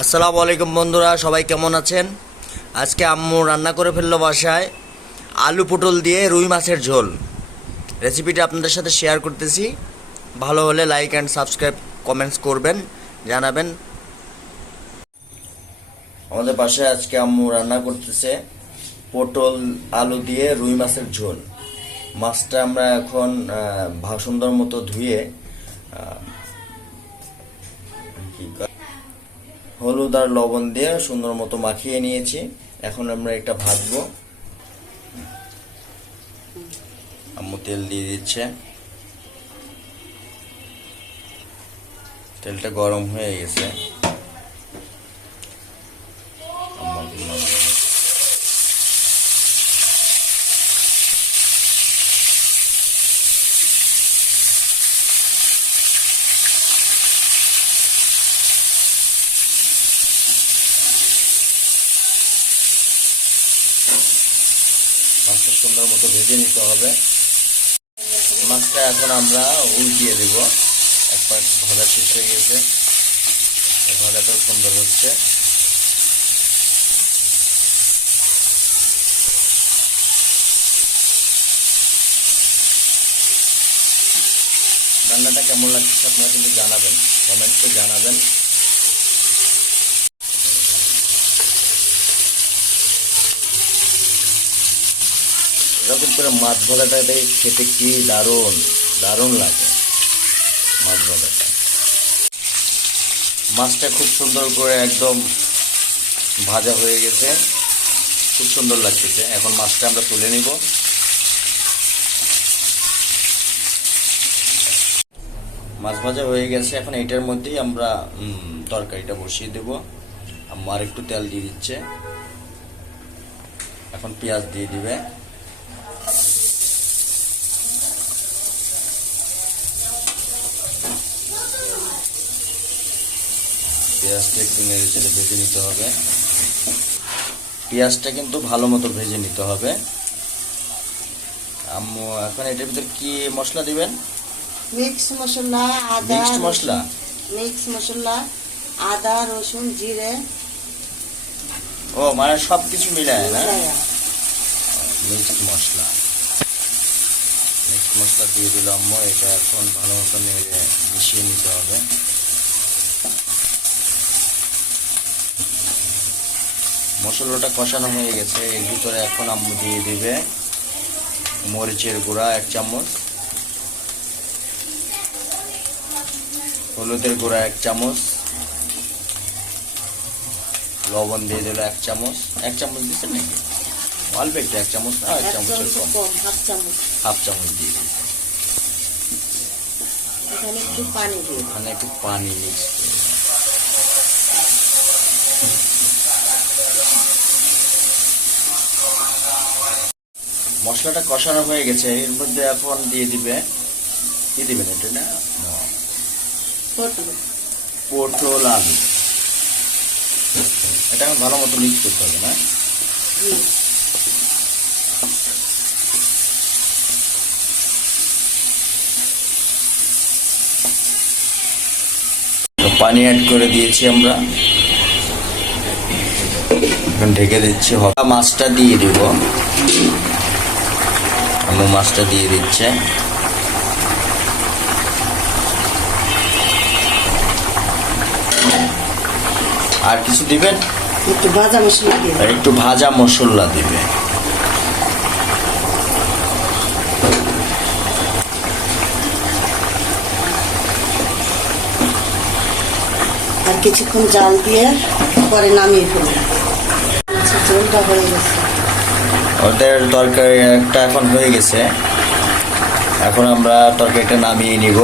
আসসালামু আলাইকুম বন্ধুরা, সবাই কেমন আছেন? আজকে আম্মু রান্না করে ফেললো বাসায় আলু পটল দিয়ে রুই মাছের ঝোল। রেসিপিটা আপনাদের সাথে শেয়ার করতেছি। ভালো হলে লাইক অ্যান্ড সাবস্ক্রাইব, কমেন্টস করবেন, জানাবেন। আমাদের বাসায় আজকে আম্মু রান্না করতেছে পটল আলু দিয়ে রুই মাছের ঝোল। মাছটা আমরা এখন সুন্দর মতো ধুয়ে হলুদ আর লবণ দিয়ে সুন্দর মতো মাখিয়ে নিয়েছি। এখন আমরা এটা ভাজবো। আম্মু তেল দিয়ে দিচ্ছে। তেলটা গরম হয়ে গেছে। মাছটা সুন্দর মতো ভেজে নিতে হবে। মাছটা এখন আমরা উল্টিয়ে দেব। এক পাশ ভাজা শেষ হয়ে গেছে, ভাজাটাও সুন্দর হচ্ছে। রান্নাটা কেমন লাগছে আপনারা কিন্তু জানাবেন, কমেন্টসে জানাবেন। এরকম করে মাছ ভাজাটা খেতে কি দারুণ দারুণ লাগে। মাছ ভাজাটা, মাছটা খুব সুন্দর করে একদম ভাজা হয়ে গেছে, খুব সুন্দর লাগতেছে। এখন মাছটা আমরা তুলে নিব। মাছ ভাজা হয়ে গেছে। এখন এটার মধ্যেই আমরা তরকারিটা বসিয়ে দেব। আর একটু তেল দিয়ে দিচ্ছে। এখন পেঁয়াজ দিয়ে দিবে। পেঁয়াজটা একটু নেড়ে চেড়ে ভেজে নিতে হবে। পেঁয়াজটা কিন্তু ভালো মতো ভেজে নিতে হবে। আম্মু এখন এটার ভিতর কি মশলা দিবেন? মিক্স মশলা, আদা, মিক্সড মশলা, মিক্স মশলা, আদা, রসুন, জিরে। ও মানে সবকিছু মিলায় না? মিক্সড মশলা, মিক্সড মশলা দিয়ে দিলাম। এটা এখন ভালো মতো নেড়ে মিশিয়ে নিতে হবে। মশলাটা কষানো হয়ে গেছে। এর ভিতরে এখন আম্মু দিয়ে দিবে মরিচের গুঁড়া 1 চামচ, হলুদের গুঁড়া 1 চামচ, লবণ দিয়ে দিল 1 চামচ। 1 চামচ দিচ্ছে নাকি? অল্প একটু, 1 চামচ না, 1 চামচের কম, হাফ চামচ দিয়ে দিচ্ছে। এখানে একটু পানি দিয়ে, এখানে একটু পানি মিক্স করে মশলাটা কষানো হয়ে গেছে। এর মধ্যে এখন দিয়ে দিবে, কি দিবেন এটা? না, পটল আলু। এটা এখন ভালো মতো মিক্স করতে হবে না? পানি অ্যাড করে দিয়েছি আমরা। এখন ঢেকে দিচ্ছি। মাছটা দিয়ে দিব। আম্মু মাছটা দিয়ে দিচ্ছে। আর কিছু দিবেন? একটু ভাজা মশলা দিবে। আর একটু ভাজা মশলা দিবে। আর কিছুক্ষণ জাল দিয়ে পরে নামিয়ে ফেলবে। ঝোলটা হয়ে গেছে। ওদের তরকারি একটা এখন হয়ে গেছে। এখন আমরা তরকারিটা নামিয়ে নিব।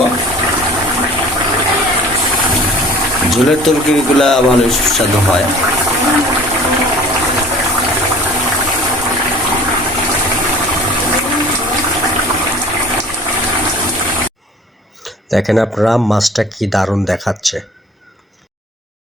ঝোলের তরকারিগুলা ভালো সুস্বাদু হয়। দেখেন আপনারা মাছটা কি দারুণ দেখাচ্ছে।